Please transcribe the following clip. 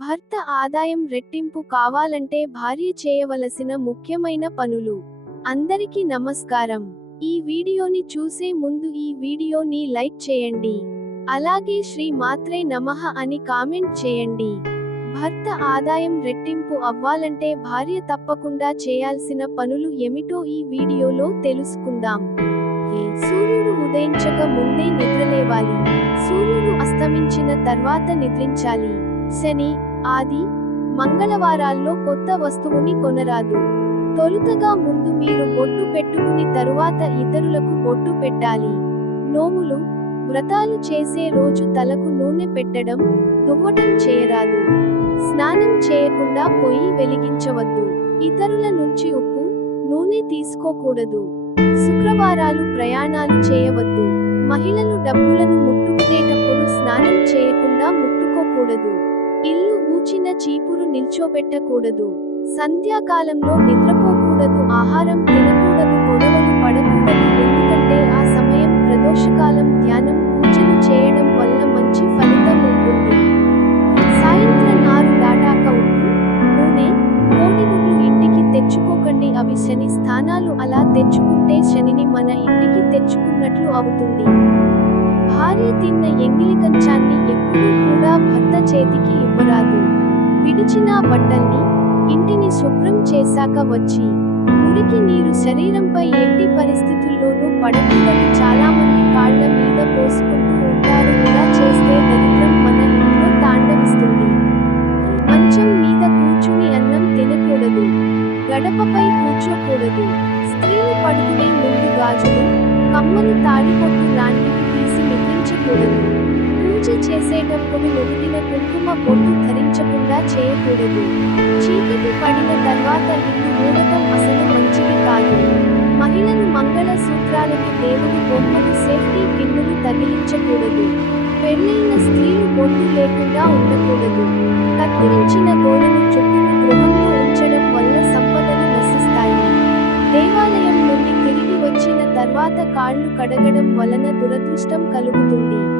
భర్త ఆదాయం రెట్టింపు కావాలంటే భార్య చేయవలసిన ముఖ్యమైన పనులు. అందరికీ నమస్కారం. ఈ వీడియోని చూసే ముందు ఈ వీడియోని లైక్ చేయండి. అలాగే శ్రీ మాత్రే నమః అని కామెంట్ చేయండి. భర్త ఆదాయం రెట్టింపు అవ్వాలంటే భార్య తప్పకుండా చేయాల్సిన పనులు ఏమిటో ఈ వీడియోలో తెలుసుకుందాం. సూర్యుడు ఉదయించక ముందే నిద్రలేవాలి. సూర్యుడు అస్తమించిన తర్వాత నిద్రించాలి. శని ఆది మంగళవారాల్లో కొత్త వస్తువుని కొనరాదు. తొలుతగా ముందు మీరు బొట్టు పెట్టుకుని తరువాత ఇతరులకు బొట్టు పెట్టాలి. నోములు వ్రతాలు చేసే రోజు తలకు నూనె పెట్టడం దువ్వటం చేయరాదు. స్నానం చేయకుండా పొయ్యి వెలిగించవద్దు. ఇతరుల నుంచి ఉప్పు నూనె తీసుకోకూడదు. శుక్రవారాలు ప్రయాణాలు చేయవద్దు. మహిళలు డబ్బులను ముట్టుకునేటప్పుడు స్నానం చేయకుండా ముట్టుకోకూడదు. ఇల్లు చీపురు నిల్చోబెట్టకూడదు. సంధ్యాకాలంలో నిద్రపోకూడదు ఆహారం తినకూడదు గొడవలు పడకూడదు. ఎందుకంటే ఆ సమయం ప్రదోషకాలం ధ్యానం పూజలు చేయడం వల్ల మంచి ఫలితం ఉంటుంది. సాయంత్రం ఆరు దాటాక ఉప్పు నూనె కోడిగుడ్లు ఇంటికి తెచ్చుకోకండి. అవి శని స్థానాలు అలా తెచ్చుకుంటే శనిని మన ఇంటికి తెచ్చుకున్నట్లు అవుతుంది. భార్య తిన్న ఎంగిలి కంచాన్ని ఎప్పుడూ కూడా భర్త చేతికి ఇవ్వరాదు. విడిచిన బట్టల్ని ఇంటిని శుభ్రం చేశాక వచ్చి మురికి నీరు శరీరంపై ఎట్టి పరిస్థితుల్లోనూ పడకూడదు చాలా మంది కాళ్ళ మీద పోసుకుంటూ ఉంటారు ఇలా చేస్తే దరిద్రం మన ఇంట్లో తాండవిస్తుంది. మంచం మీద కూర్చుని అన్నం తినకూడదు. గడపపై కూర్చోకూడదు. స్త్రీలు పడుకునే ముందు గాజులు కమ్మలు తాడిపొట్టు లాంటివి తీసి మిగించకూడదు పూజ చేసేటప్పుడు నుదిటిన కుంకుమ బొట్టు ధరించకుండా చేయకూడదు. చీకటి పడిన తర్వాత ఇల్లు మూడటం అసలు మంచిది కాదు. మహిళలు మంగళ సూత్రాలకు దేవుడు బొమ్మలు సేఫ్టీ పిన్నులు తగిలించకూడదు. పెళ్ళైన స్త్రీలు బొట్టు లేకుండా ఉండకూడదు. కత్తిరించిన గోడలు చుట్టూను గృహంలో ఉంచడం వల్ల సంపదలు నశిస్తాయి. దేవాలయం నుండి తిరిగి వచ్చిన తర్వాత కాళ్ళు కడగడం వలన దురదృష్టం కలుగుతుంది.